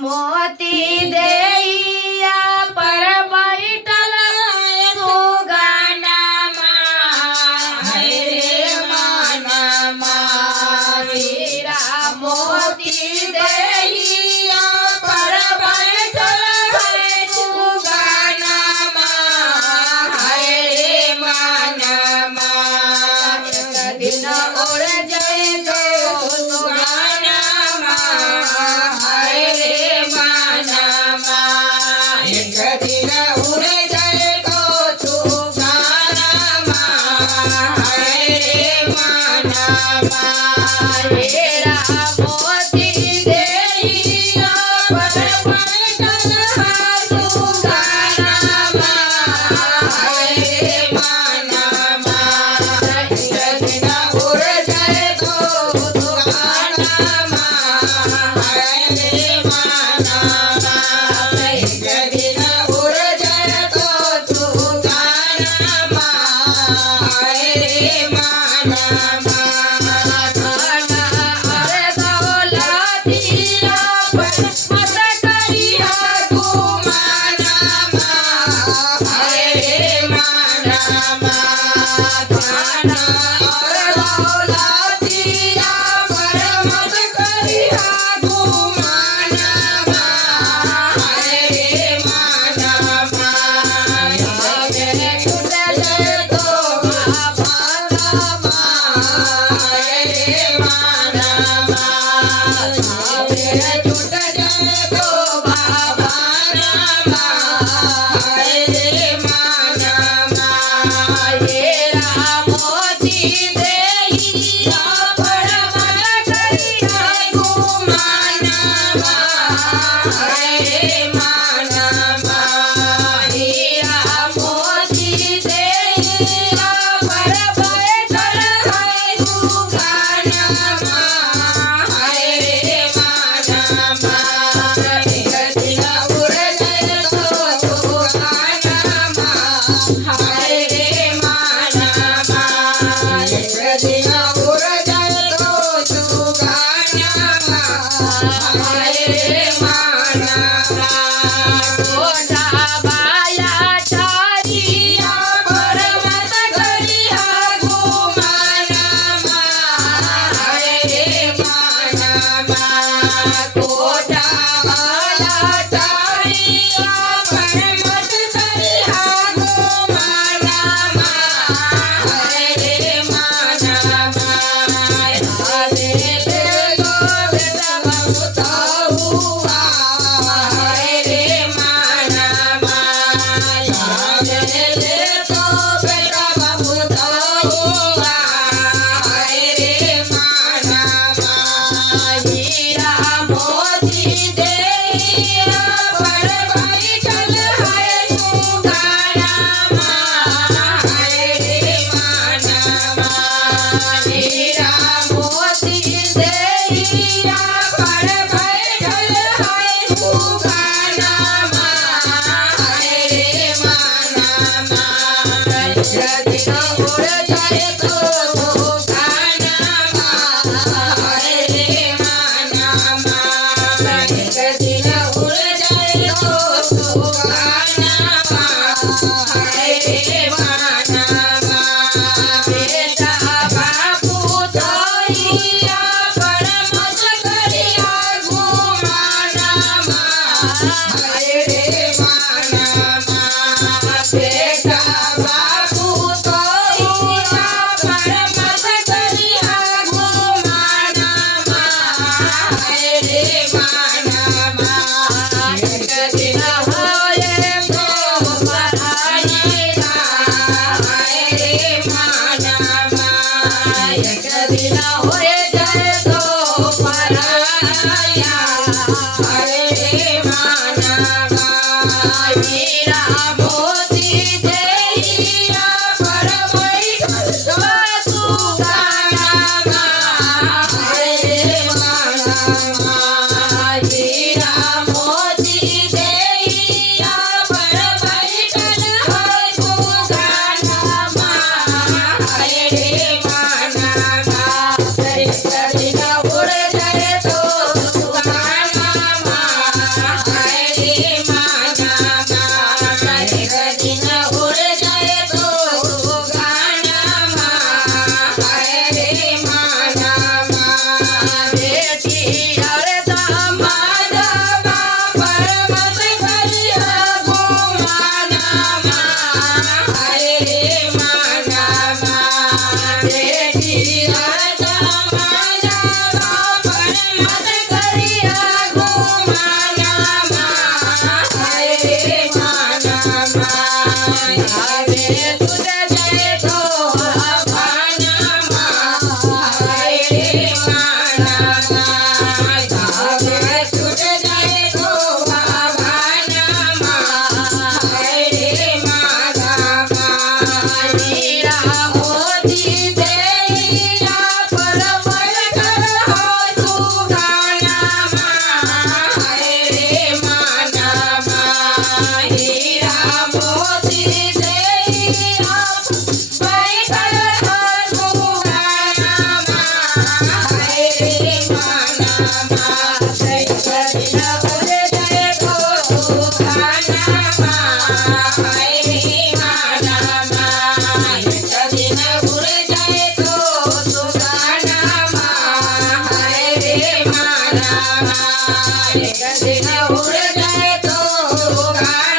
मोती देइया पर बैठल सुगनमा रे मनमा हीरा मोती देइया पर बैठल सुगनमा रे मनमा एक दिन और जाए तो सुगनमा रे मनमा एक दिन उड़ जाए तो सुगनमा रे मनमा हीरा मोती देइया पर बैठल सुगनमा रे मनमा एक दिन उड़ जाए तो सुगनमा रे मनमा एक दिन उड़ जाए तो सुगनमा रे मनमा अरे दौलतिया पर मत करिया गुमानमा रे मनमा खाना और दौलतिया पर मत करिया गुमानमा रे मनमा मेरे छूट जाए तो बाबा रे मनमा मेरे छूट जाए तो बाबा रे मनमा हीरा मोती देइया पर मत करिया गुमानमा रे मनमा हीरा मोती देइया पर बैठल सुगनमा रे मनमा एक दिन उड़ जाए तो सुगनमा रे मनमा एक दिन उड़ जाए तो सुगनमा रे मनमा कोठा वाला छारिया पर मत करिया गुमानमा रे मनमा कोठा वाला छारिया पर मत करिया गुमानमा रे मनमा आदे ले गो बेटा बहुत हुआ रे मनमा आदे ले तो बेटा बहुत हुआ रे मनमा हीरा मोती देइया पर बैठल सुगनमा रे मनमा हीरा मोती देइया पर बैठल सुगनमा रे मनमा एक दिन उड़ जाए तो सुगनमा रे मनमा एक दिन उड़ जाए तो सुगनमा रे मनमा बेटा बापू तोइया पर मत करिया गुमानमा रे मनमा बेटा बापू तोइया पर मत करिया गुमानमा रे मनमा एक दिन होए तो पराइया रे मनमा एक दिन होए जाए तो पराइया रे मनमा हीरा मोती देइया पर बैठल सुगनमा रे मनमा हीरा मोती देइया पर बैठल सुगनमा रे मनमा एक दिन उड़ जाए तो सुगनमा ઉડ જાય તો